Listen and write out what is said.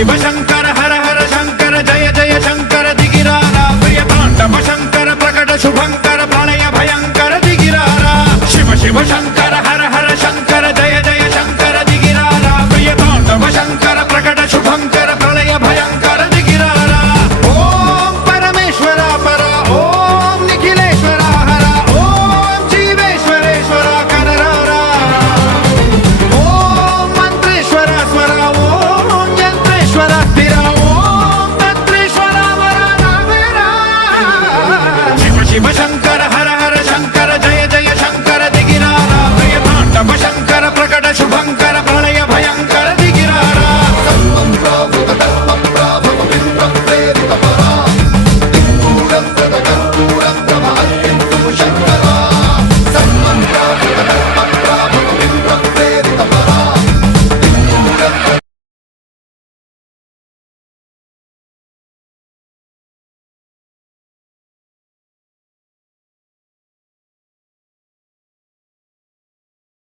शिव शंकर हर हर शंकर जय जय शंकर दिगिरारा प्रिय तांडव शंकर प्रकट शुभंकर प्रलय भयंकर दिगिरारा शिव शिव शंकर